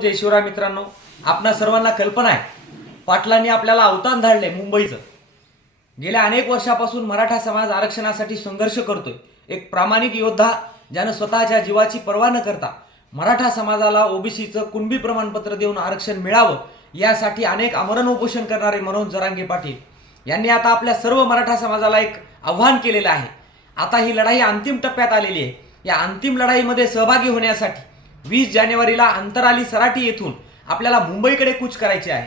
जय शिवराय मित्रांनो आपणा सर्वांना कल्पना आहे. पाटलांनी आपल्याला अवतान धाडले मुंबईचं. गेल्या अनेक वर्षापासून मराठा समाज आरक्षणासाठी संघर्ष करतोय. एक प्रामाणिक योद्धा ज्यानं स्वतःच्या जीवाची पर्वा न करता मराठा समाजाला ओबीसीचं कुणबी प्रमाणपत्र देऊन आरक्षण मिळावं यासाठी अनेक आमरण उपोषण करणारे मनोज जरांगे पाटील यांनी आता आपल्या सर्व मराठा समाजाला एक आव्हान केलेलं आहे. आता ही लढाई अंतिम टप्प्यात आलेली आहे. या अंतिम लढाईमध्ये सहभागी होण्यासाठी वीस जानेवारीला अंतराली सराटी येथून आपल्याला मुंबईकडे कूच करायचे आहे.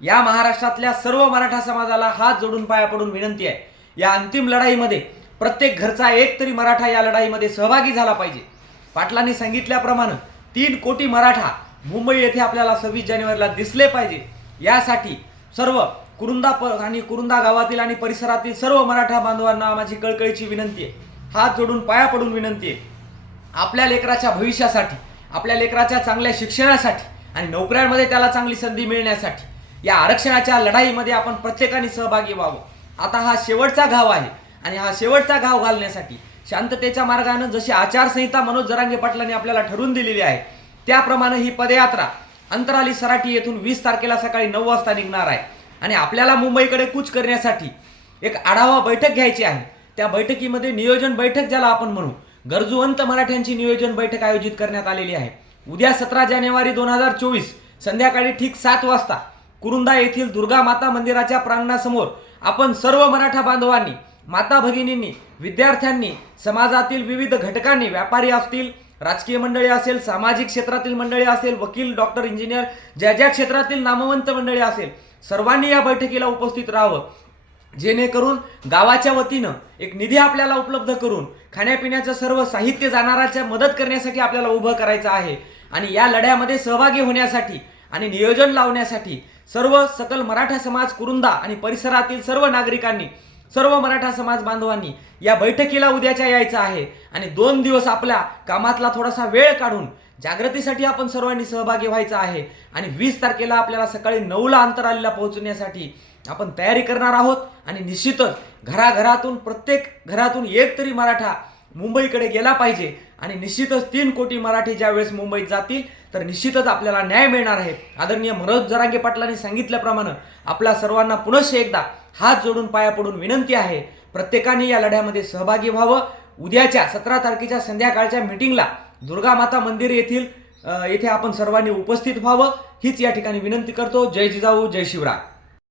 या महाराष्ट्रातल्या सर्व मराठा समाजाला हात जोडून पाया पडून विनंती आहे. या अंतिम लढाईमध्ये प्रत्येक घरचा एक तरी मराठा या लढाईमध्ये सहभागी झाला पाहिजे. पाटलांनी सांगितल्याप्रमाणे तीन कोटी मराठा मुंबई येथे आपल्याला सव्वीस जानेवारीला दिसले पाहिजे. यासाठी सर्व कुरुंदा प आणि कुरुंदा गावातील आणि परिसरातील सर्व मराठा बांधवांना माझी कळकळीची विनंती आहे. हात जोडून पाया पडून विनंती आहे. आपल्या लेकराच्या भविष्यासाठी आपल्या लेकराच्या चांगल्या शिक्षणासाठी आणि नोकऱ्यांमध्ये त्याला चांगली संधी मिळण्यासाठी. या आरक्षणाच्या लढाईमध्ये आपण प्रत्येकाने सहभागी व्हावं. आता हा शेवटचा घाव आहे आणि हा शेवटचा घाव घालण्यासाठी शांततेच्या मार्गानं जशी आचारसंहिता मनोज जरांगे पाटलांनी आपल्याला ठरवून दिलेली आहे त्याप्रमाणे ही पदयात्रा अंतराली सराटी येथून वीस तारखेला सकाळी नऊ वाजता निघणार आहे. आणि आपल्याला मुंबईकडे कूच करण्यासाठी एक आढावा बैठक घ्यायची आहे. त्या बैठकीमध्ये नियोजन बैठक ज्याला आपण म्हणू गरजूवंत मराठ्यांची नियोजन बैठक आयोजित करण्यात आलेली आहे. उद्या सतरा जानेवारी दोन हजार चोवीस संध्याकाळी ठीक सात वाजता कुरुंदा येथील दुर्गा माता मंदिराच्या प्रांगणासमोर आपण सर्व मराठा बांधवांनी माता भगिनींनी विद्यार्थ्यांनी समाजातील विविध घटकांनी व्यापारी असतील राजकीय मंडळी असेल सामाजिक क्षेत्रातील मंडळी असेल वकील डॉक्टर इंजिनियर ज्या ज्या क्षेत्रातील नामवंत मंडळी असेल सर्वांनी या बैठकीला उपस्थित राहावं. जेणेकरून गावाच्या वतीनं एक निधी आपल्याला उपलब्ध करून खाण्यापिण्याचं सर्व साहित्य जाणाराच्या मदत करण्यासाठी आपल्याला उभं करायचं आहे. आणि या लढ्यामध्ये सहभागी होण्यासाठी आणि नियोजन लावण्यासाठी सर्व सकल मराठा समाज कुरुंदा आणि परिसरातील सर्व नागरिकांनी सर्व मराठा समाज बांधवांनी या बैठकीला उद्याच्या यायचं आहे. आणि दोन दिवस आपल्या कामातला थोडासा वेळ काढून जागृतीसाठी आपण सर्वांनी सहभागी व्हायचं आहे. आणि वीस तारखेला आपल्याला सकाळी नऊला अंतरालीला पोहोचण्यासाठी आपण तयारी करणार आहोत. आणि निश्चितच घराघरातून प्रत्येक घरातून एक तरी मराठा मुंबईकडे गेला पाहिजे. आणि निश्चितच तीन कोटी मराठी ज्यावेळेस मुंबईत जातील तर निश्चितच आपल्याला न्याय मिळणार आहे. आदरणीय मनोज जरांगे पाटलांनी सांगितल्याप्रमाणे आपल्या सर्वांना पुनश्च एकदा हात जोडून पाया पडून विनंती आहे प्रत्येकाने या लढ्यामध्ये सहभागी व्हावं. उद्याच्या सतरा तारखेच्या संध्याकाळच्या मिटिंगला दुर्गा माता मंदिर येथील येथे आपण सर्वांनी उपस्थित व्हावं हीच या ठिकाणी विनंती करतो. जय जिजाऊ जय शिवराय.